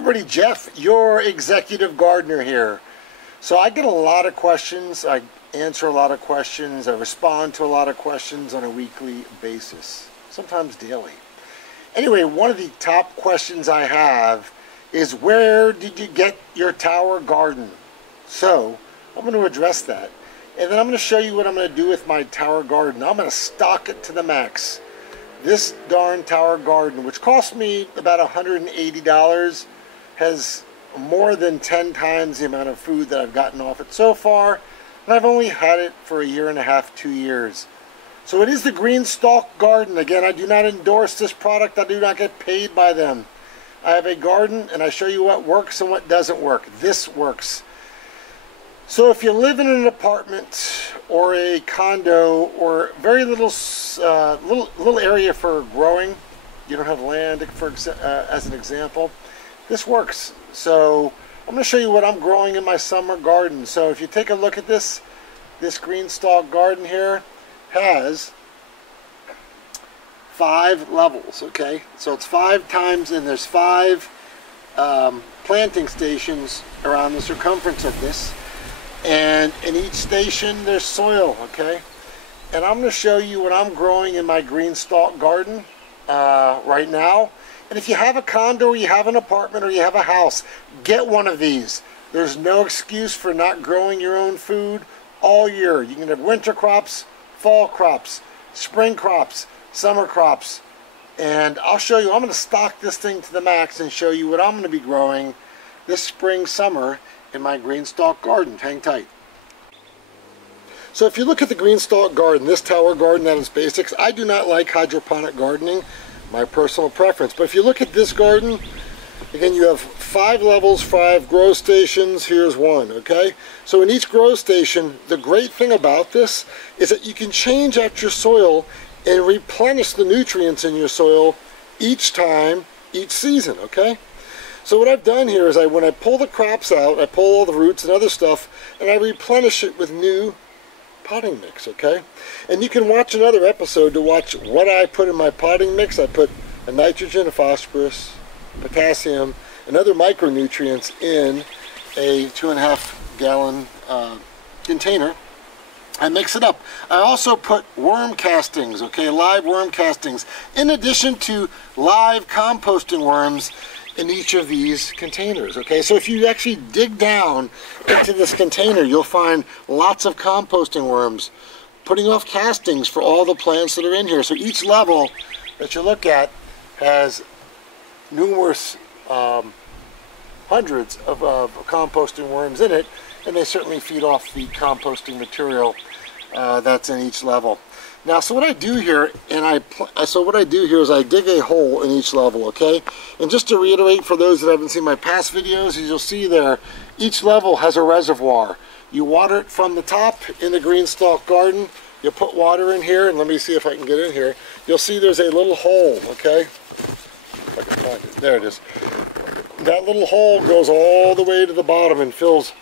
everybody, Jeff, your executive gardener here. So I get a lot of questions, I answer a lot of questions, I respond to a lot of questions on a weekly basis, sometimes daily. Anyway, one of the top questions I have is, where did you get your tower garden? So I'm going to address that, and then I'm going to show you what I'm going to do with my tower garden. I'm going to stock it to the max. This darn tower garden, which cost me about $180, has more than 10 times the amount of food that I've gotten off it so far, and I've only had it for a year and a half, 2 years. So it is the Greenstalk garden. Again, I do not endorse this product. I do not get paid by them. I have a garden, and I show you what works and what doesn't work. This works. So if you live in an apartment or a condo or very little area for growing, you don't have land, as an example, this works. So I'm going to show you what I'm growing in my summer garden. So if you take a look at this Greenstalk garden here has 5 levels, okay? So it's 5 times, and there's 5 planting stations around the circumference of this. And in each station there's soil, okay? And I'm going to show you what I'm growing in my Greenstalk garden right now. And if you have a condo or you have an apartment or you have a house, get one of these. There's no excuse for not growing your own food all year. You can have winter crops, fall crops, spring crops, summer crops. And I'll show you, I'm going to stock this thing to the max and show you what I'm going to be growing this spring, summer in my Greenstalk garden. Hang tight. So if you look at the Greenstalk garden, this tower garden at its basics, I do not like hydroponic gardening, my personal preference. But if you look at this garden, again, you have 5 levels, 5 grow stations. Here's one, okay? So in each grow station, the great thing about this is that you can change out your soil and replenish the nutrients in your soil each time, each season, okay? So what I've done here is when I pull the crops out, I pull all the roots and other stuff, and I replenish it with new potting mix, okay? And you can watch another episode to watch what I put in my potting mix. I put a nitrogen, a phosphorus, potassium, and other micronutrients in a 2.5 gallon container. I mix it up. I also put worm castings, okay, live worm castings, in addition to live composting worms in each of these containers, okay? So if you actually dig down into this container, you'll find lots of composting worms putting off castings for all the plants that are in here. So each level that you look at has numerous hundreds of composting worms in it, and they certainly feed off the composting material that's in each level. Now, so what I do here, is I dig a hole in each level, okay? And just to reiterate for those that haven't seen my past videos, as you'll see there, each level has a reservoir. You water it from the top in the Greenstalk garden. You put water in here, and let me see if I can get in here. You'll see there's a little hole, okay? If I can find it. There it is. That little hole goes all the way to the bottom and fills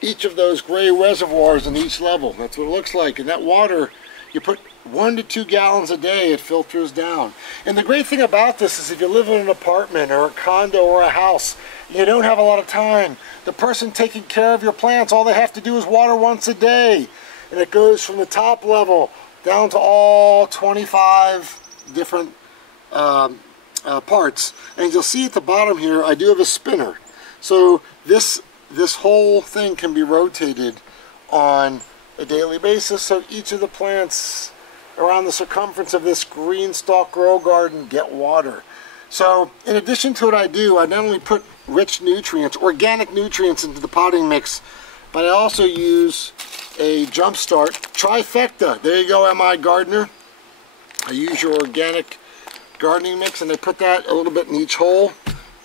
each of those gray reservoirs in each level. That's what it looks like. And that water, you put 1 to 2 gallons a day, it filters down. And the great thing about this is if you live in an apartment or a condo or a house, you don't have a lot of time. The person taking care of your plants, all they have to do is water once a day. And it goes from the top level down to all 25 different parts. And you'll see at the bottom here, I do have a spinner. So this whole thing can be rotated on a daily basis, so each of the plants around the circumference of this Greenstalk grow garden get water. So in addition to what I do, I not only put rich nutrients, organic nutrients into the potting mix, but I also use a Jumpstart trifecta. There you go, MI Gardener. I use your organic gardening mix, and I put that a little bit in each hole.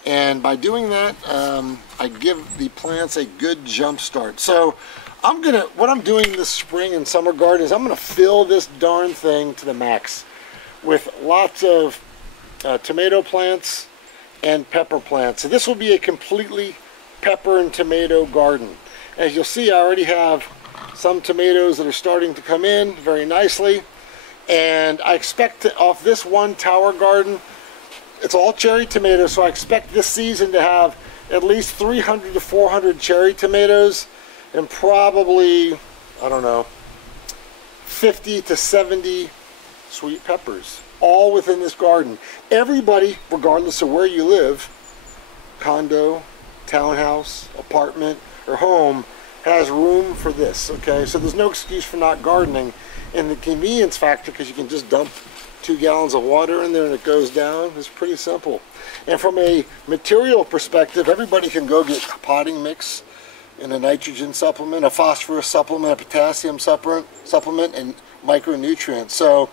And by doing that, I give the plants a good jump start. So what I'm doing this spring and summer garden is I'm going to fill this darn thing to the max with lots of tomato plants and pepper plants. So this will be a completely pepper and tomato garden. As you'll see, I already have some tomatoes that are starting to come in very nicely. And I expect to, off this one tower garden, it's all cherry tomatoes, so I expect this season to have at least 300 to 400 cherry tomatoes and probably, I don't know, 50 to 70 sweet peppers, all within this garden. Everybody, regardless of where you live, condo, townhouse, apartment, or home, has room for this, okay? So there's no excuse for not gardening. And the convenience factor, because you can just dump 2 gallons of water in there and it goes down, is pretty simple. And from a material perspective, everybody can go get a potting mix and a nitrogen supplement, a phosphorus supplement, a potassium supplement, and micronutrients. So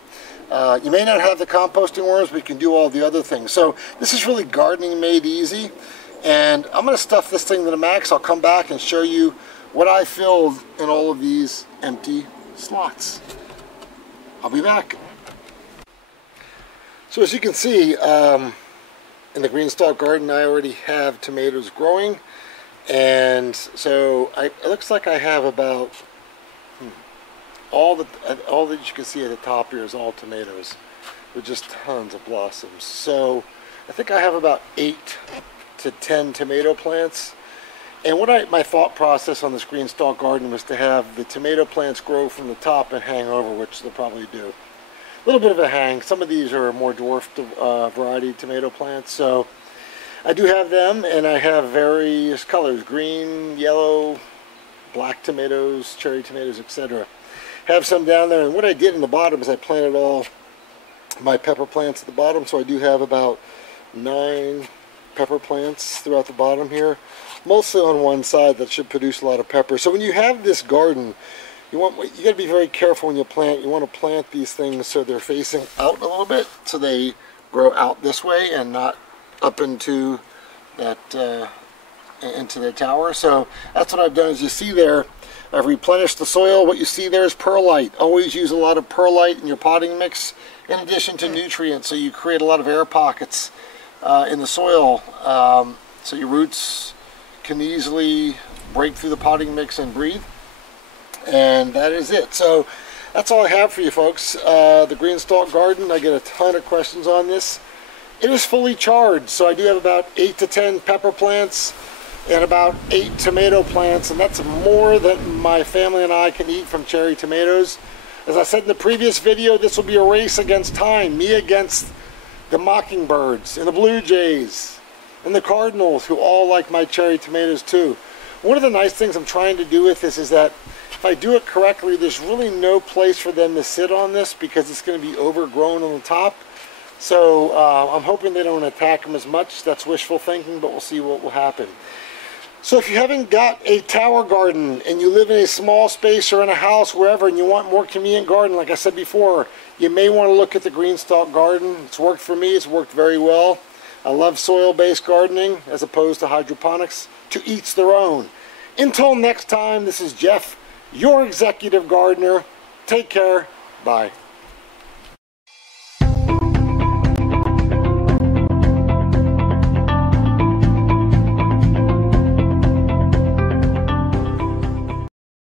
you may not have the composting worms, but you can do all the other things. So this is really gardening made easy. And I'm going to stuff this thing to the max. I'll come back and show you what I filled in all of these empty slots. I'll be back. So as you can see, in the Greenstalk garden, I already have tomatoes growing. And so it looks like I have about all that you can see at the top here is all tomatoes with just tons of blossoms. So I think I have about 8 to 10 tomato plants. And my thought process on this Greenstalk garden was to have the tomato plants grow from the top and hang over, which they'll probably do. A little bit of a hang. Some of these are more dwarfed variety tomato plants. So I do have them, and I have various colors: green, yellow, black tomatoes, cherry tomatoes, etc. Have some down there, and what I did in the bottom is I planted all my pepper plants at the bottom, so I do have about 9 pepper plants throughout the bottom here, mostly on one side that should produce a lot of pepper. So when you have this garden, you got to be very careful when you plant. You want to plant these things so they're facing out a little bit, so they grow out this way and not up into that into the tower. So that's what I've done. As you see there, I've replenished the soil. What you see there is perlite. Always use a lot of perlite in your potting mix in addition to nutrients, so you create a lot of air pockets in the soil, so your roots can easily break through the potting mix and breathe. And that is it. So that's all I have for you folks. The Greenstalk garden, I get a ton of questions on this. It is fully charged, so I do have about 8 to 10 pepper plants and about 8 tomato plants, and that's more than my family and I can eat from cherry tomatoes. As I said in the previous video, this will be a race against time, me against the mockingbirds and the blue jays and the cardinals, who all like my cherry tomatoes too. One of the nice things I'm trying to do with this is that if I do it correctly, there's really no place for them to sit on this because it's going to be overgrown on the top. So I'm hoping they don't attack them as much. That's wishful thinking, but we'll see what will happen. So if you haven't got a tower garden and you live in a small space or in a house, wherever, and you want more convenient garden, like I said before, you may want to look at the Greenstalk garden. It's worked for me. It's worked very well. I love soil-based gardening as opposed to hydroponics. To each their own. Until next time, this is Jeff, your executive gardener. Take care. Bye.